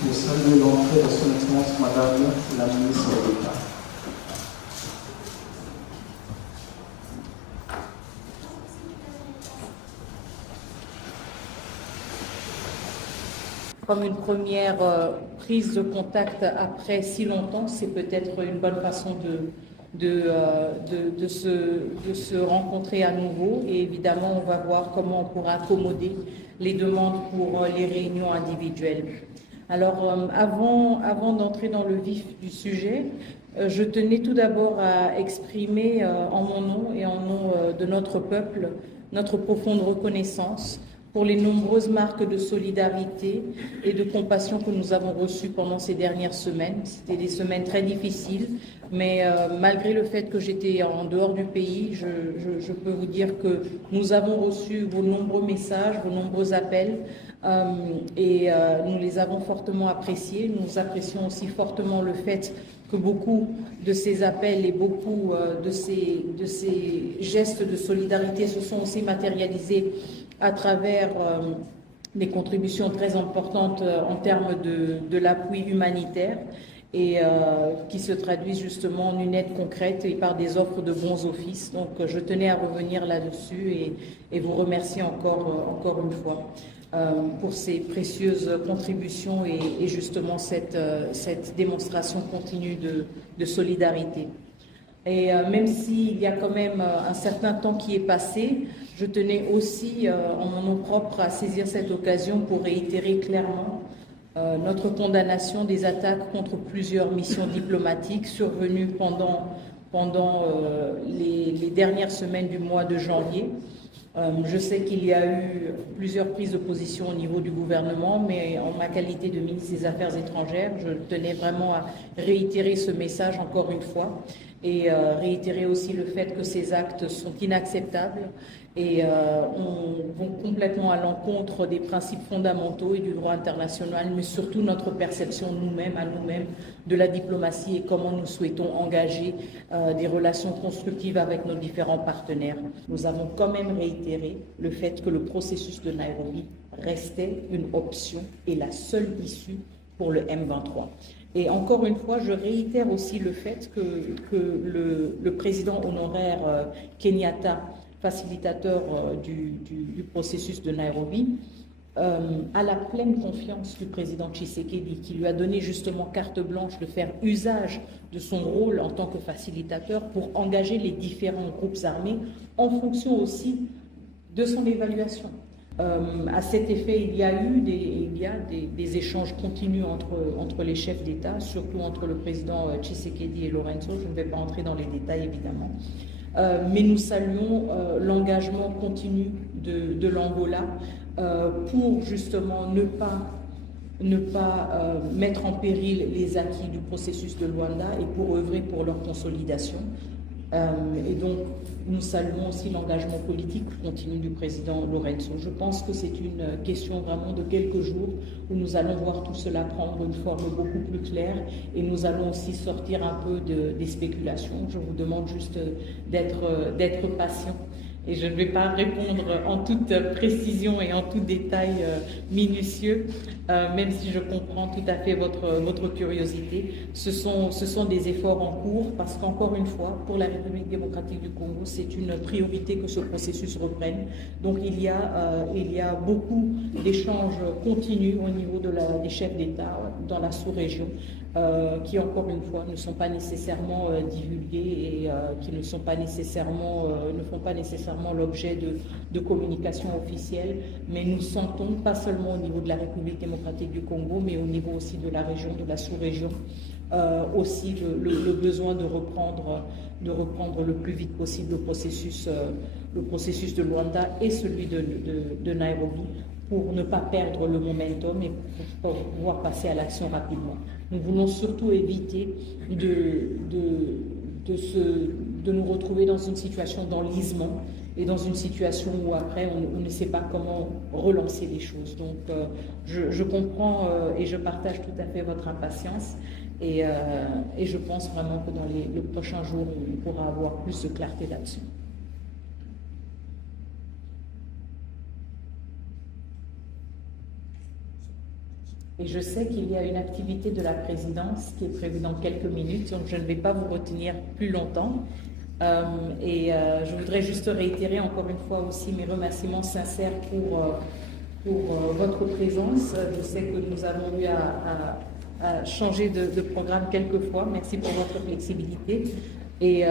Nous saluons l'entrée de son Excellence Madame la ministre d'État. Comme une première prise de contact après si longtemps, c'est peut-être une bonne façon de se rencontrer à nouveau. Et évidemment, on va voir comment on pourra accommoder les demandes pour les réunions individuelles. Alors, avant d'entrer dans le vif du sujet, je tenais tout d'abord à exprimer en mon nom et en nom de notre peuple notre profonde reconnaissance pour les nombreuses marques de solidarité et de compassion que nous avons reçues pendant ces dernières semaines. C'était des semaines très difficiles, mais malgré le fait que j'étais en dehors du pays, je peux vous dire que nous avons reçu vos nombreux messages, vos nombreux appels, et nous les avons fortement appréciés. Nous apprécions aussi fortement le fait que beaucoup de ces appels et beaucoup de ces gestes de solidarité se sont aussi matérialisés à travers des contributions très importantes en termes de l'appui humanitaire et qui se traduisent justement en une aide concrète et par des offres de bons offices. Donc je tenais à revenir là-dessus et vous remercier encore une fois pour ces précieuses contributions et justement cette démonstration continue de solidarité. Et même s'il y a quand même un certain temps qui est passé, je tenais aussi, en mon nom propre, à saisir cette occasion pour réitérer clairement notre condamnation des attaques contre plusieurs missions diplomatiques survenues pendant les dernières semaines du mois de janvier. Je sais qu'il y a eu plusieurs prises de position au niveau du gouvernement, mais en ma qualité de ministre des Affaires étrangères, je tenais vraiment à réitérer ce message encore une fois et réitérer aussi le fait que ces actes sont inacceptables et vont complètement à l'encontre des principes fondamentaux et du droit international, mais surtout notre perception à nous-mêmes, de la diplomatie et comment nous souhaitons engager des relations constructives avec nos différents partenaires. Nous avons quand même réitéré le fait que le processus de Nairobi restait une option et la seule issue pour le M23. Et encore une fois, je réitère aussi le fait que le président honoraire Kenyatta, facilitateur du processus de Nairobi, a la pleine confiance du président Tshisekedi, qui lui a donné justement carte blanche de faire usage de son rôle en tant que facilitateur pour engager les différents groupes armés en fonction aussi de son évaluation. À cet effet, il y a des échanges continus entre les chefs d'État, surtout entre le président Tshisekedi et Lorenzo. Je ne vais pas entrer dans les détails, évidemment. Mais nous saluons l'engagement continu de l'Angola pour justement ne pas mettre en péril les acquis du processus de Luanda et pour œuvrer pour leur consolidation. Et donc, nous saluons aussi l'engagement politique continu du président Lorenzo. Je pense que c'est une question vraiment de quelques jours où nous allons voir tout cela prendre une forme beaucoup plus claire et nous allons aussi sortir un peu des spéculations. Je vous demande juste d'être patient. Et je ne vais pas répondre en toute précision et en tout détail minutieux, même si je comprends tout à fait votre curiosité. Ce sont des efforts en cours parce qu'encore une fois, pour la République démocratique du Congo, c'est une priorité que ce processus reprenne. Donc il y a beaucoup d'échanges continus au niveau des chefs d'État dans la sous-région qui, encore une fois, ne sont pas nécessairement divulgués et qui ne font pas nécessairement l'objet de communication officielle, mais nous sentons, pas seulement au niveau de la République démocratique du Congo, mais au niveau aussi de la région, de la sous-région, aussi le besoin de reprendre le plus vite possible le processus de Luanda et celui de Nairobi pour ne pas perdre le momentum et pour pouvoir passer à l'action rapidement. Nous voulons surtout éviter de nous retrouver dans une situation d'enlisement et dans une situation où après on ne sait pas comment relancer les choses. Donc je comprends et je partage tout à fait votre impatience et je pense vraiment que dans les prochains jours, on pourra avoir plus de clarté là-dessus. Et je sais qu'il y a une activité de la présidence qui est prévue dans quelques minutes, donc je ne vais pas vous retenir plus longtemps. Je voudrais juste réitérer encore une fois aussi mes remerciements sincères pour votre présence. Je sais que nous avons eu à changer de programme quelques fois. Merci pour votre flexibilité. Et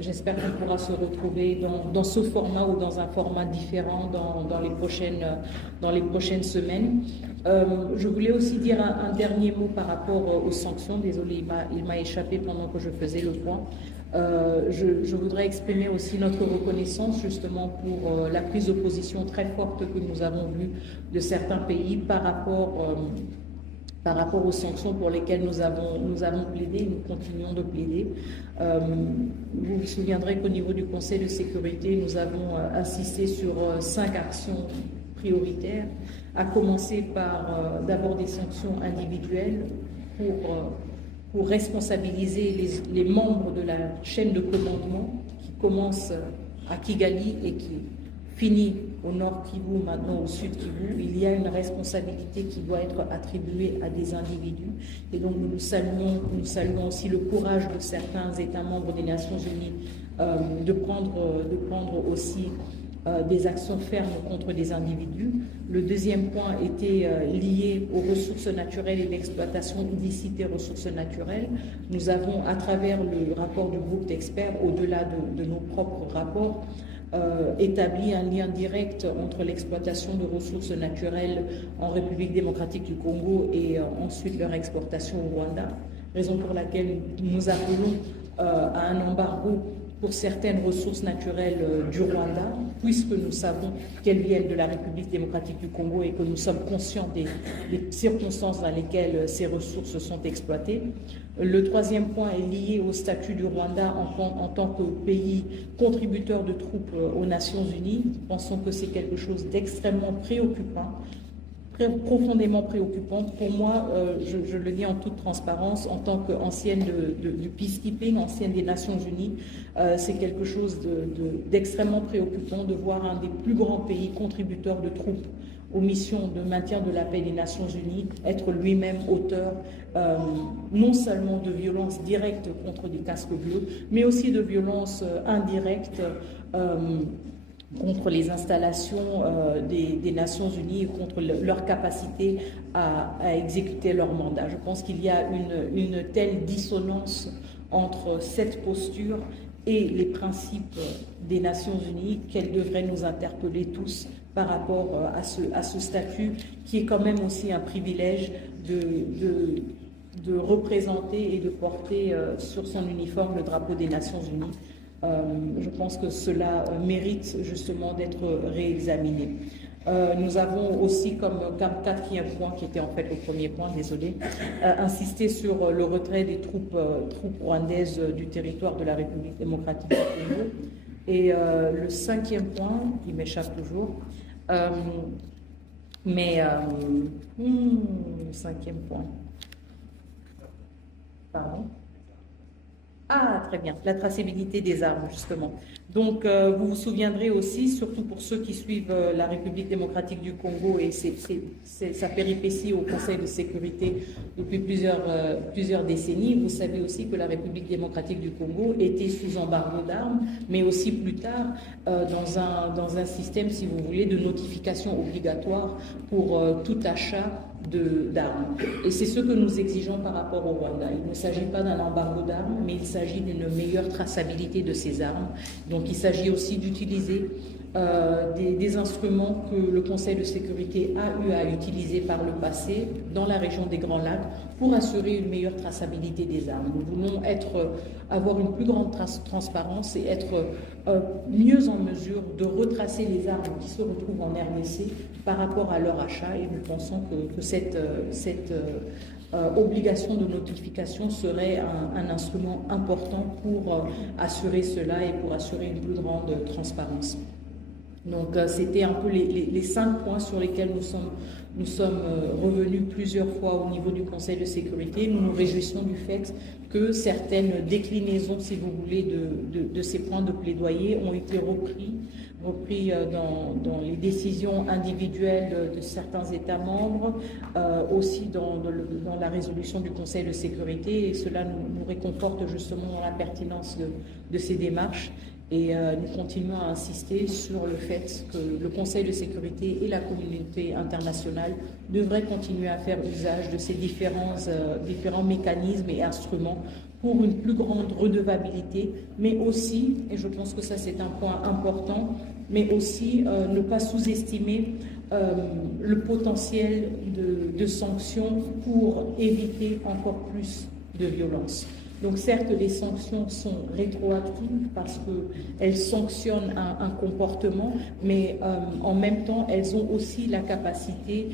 j'espère qu'on pourra se retrouver dans ce format ou dans un format différent dans les prochaines semaines. Je voulais aussi dire un dernier mot par rapport aux sanctions. Désolée, il m'a échappé pendant que je faisais le point. Je voudrais exprimer aussi notre reconnaissance justement pour la prise de position très forte que nous avons vue de certains pays par rapport aux sanctions pour lesquelles nous avons plaidé, nous continuons de plaider. Vous vous souviendrez qu'au niveau du Conseil de sécurité, nous avons insisté sur 5 actions prioritaires, à commencer par d'abord des sanctions individuelles pour responsabiliser les membres de la chaîne de commandement qui commence à Kigali et qui finit au nord Kivu, maintenant au sud Kivu. Il y a une responsabilité qui doit être attribuée à des individus. Et donc nous saluons aussi le courage de certains États membres des Nations Unies de prendre aussi des actions fermes contre des individus. Le deuxième point était lié aux ressources naturelles et l'exploitation illicite des ressources naturelles. Nous avons, à travers le rapport du groupe d'experts, au-delà de nos propres rapports, établi un lien direct entre l'exploitation de ressources naturelles en République démocratique du Congo et ensuite leur exportation au Rwanda, raison pour laquelle nous appelons à un embargo pour certaines ressources naturelles du Rwanda, puisque nous savons qu'elles viennent de la République démocratique du Congo et que nous sommes conscients des circonstances dans lesquelles ces ressources sont exploitées. Le troisième point est lié au statut du Rwanda en tant que pays contributeur de troupes aux Nations Unies. Nous pensons que c'est quelque chose d'extrêmement préoccupant, profondément préoccupante. Pour moi, je le dis en toute transparence, en tant qu'ancienne du peacekeeping, ancienne des Nations Unies, c'est quelque chose d'extrêmement préoccupant de voir un des plus grands pays contributeurs de troupes aux missions de maintien de la paix des Nations Unies être lui-même auteur non seulement de violences directes contre des casques bleus, mais aussi de violences indirectes contre les installations des Nations Unies et contre leur capacité à exécuter leur mandat. Je pense qu'il y a une telle dissonance entre cette posture et les principes des Nations Unies qu'elle devrait nous interpeller tous par rapport à ce statut qui est quand même aussi un privilège de représenter et de porter sur son uniforme le drapeau des Nations Unies. Je pense que cela mérite justement d'être réexaminé. Nous avons aussi comme quatrième point, qui était en fait le premier point, désolé, insisté sur le retrait des troupes rwandaises du territoire de la République démocratique du Congo. Et le cinquième point, qui m'échappe toujours, le cinquième point, pardon. Ah, très bien, la traçabilité des armes, justement. Donc, vous vous souviendrez aussi, surtout pour ceux qui suivent la République démocratique du Congo et sa péripétie au Conseil de sécurité depuis plusieurs décennies, vous savez aussi que la République démocratique du Congo était sous embargo d'armes, mais aussi plus tard dans un système, si vous voulez, de notification obligatoire pour tout achat d'armes. Et c'est ce que nous exigeons par rapport au Rwanda. Il ne s'agit pas d'un embargo d'armes, mais il s'agit d'une meilleure traçabilité de ces armes. Donc il s'agit aussi d'utiliser des instruments que le Conseil de sécurité a eu à utiliser par le passé dans la région des Grands Lacs pour assurer une meilleure traçabilité des armes. Nous voulons avoir une plus grande transparence et être mieux en mesure de retracer les armes qui se retrouvent en RDC par rapport à leur achat, et nous pensons que cette obligation de notification serait un instrument important pour assurer cela et pour assurer une plus grande transparence. Donc, c'était un peu les 5 points sur lesquels nous sommes revenus plusieurs fois au niveau du Conseil de sécurité. Nous nous réjouissons du fait que certaines déclinaisons, si vous voulez, de ces points de plaidoyer ont été repris dans les décisions individuelles de certains États membres, aussi dans la résolution du Conseil de sécurité, et cela nous réconforte justement dans la pertinence de ces démarches. Et nous continuons à insister sur le fait que le Conseil de sécurité et la communauté internationale devraient continuer à faire usage de ces différents mécanismes et instruments pour une plus grande redevabilité, mais aussi, et je pense que ça c'est un point important, mais aussi ne pas sous-estimer le potentiel de sanctions pour éviter encore plus de violence. Donc certes, les sanctions sont rétroactives parce qu'elles sanctionnent un comportement, mais en même temps, elles ont aussi la capacité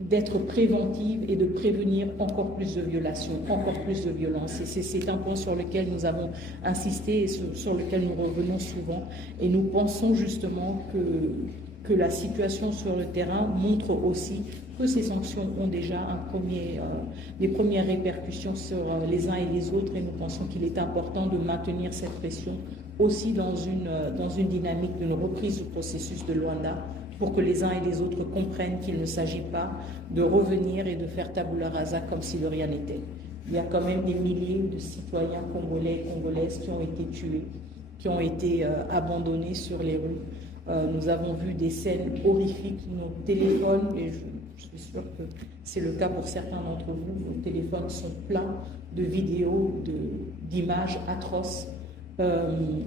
d'être préventives et de prévenir encore plus de violations, encore plus de violences. Et c'est un point sur lequel nous avons insisté et sur lequel nous revenons souvent. Et nous pensons justement que la situation sur le terrain montre aussi que ces sanctions ont déjà des premières répercussions sur les uns et les autres, et nous pensons qu'il est important de maintenir cette pression aussi dans une dynamique d'une reprise du processus de Luanda, pour que les uns et les autres comprennent qu'il ne s'agit pas de revenir et de faire tabula rasa comme si de rien n'était. Il y a quand même des milliers de citoyens congolais et congolaises qui ont été tués, qui ont été abandonnés sur les rues. Nous avons vu des scènes horrifiques, nos téléphones, et je suis sûre que c'est le cas pour certains d'entre vous, nos téléphones sont pleins de vidéos, d'images atroces. Je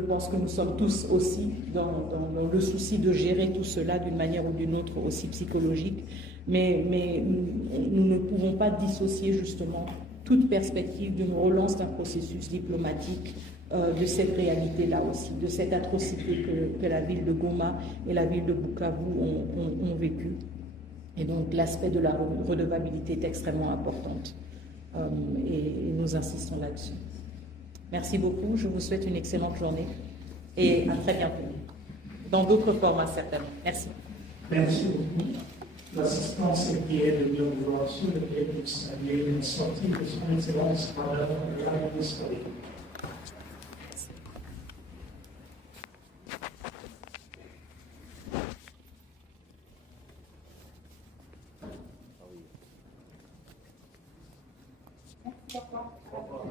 pense que nous sommes tous aussi dans le souci de gérer tout cela d'une manière ou d'une autre, aussi psychologique, mais nous ne pouvons pas dissocier justement toute perspective d'une relance d'un processus diplomatique de cette réalité-là aussi, de cette atrocité que la ville de Goma et la ville de Bukavu ont vécu. Et donc l'aspect de la redevabilité est extrêmement importante et nous insistons là-dessus. Merci beaucoup, je vous souhaite une excellente journée et à très bientôt, dans d'autres formats certainement. Merci. Merci beaucoup. L'assistance est priée de bien vouloir sur le fait de saluer une sortie de son excellence Madame la ministre. Au revoir.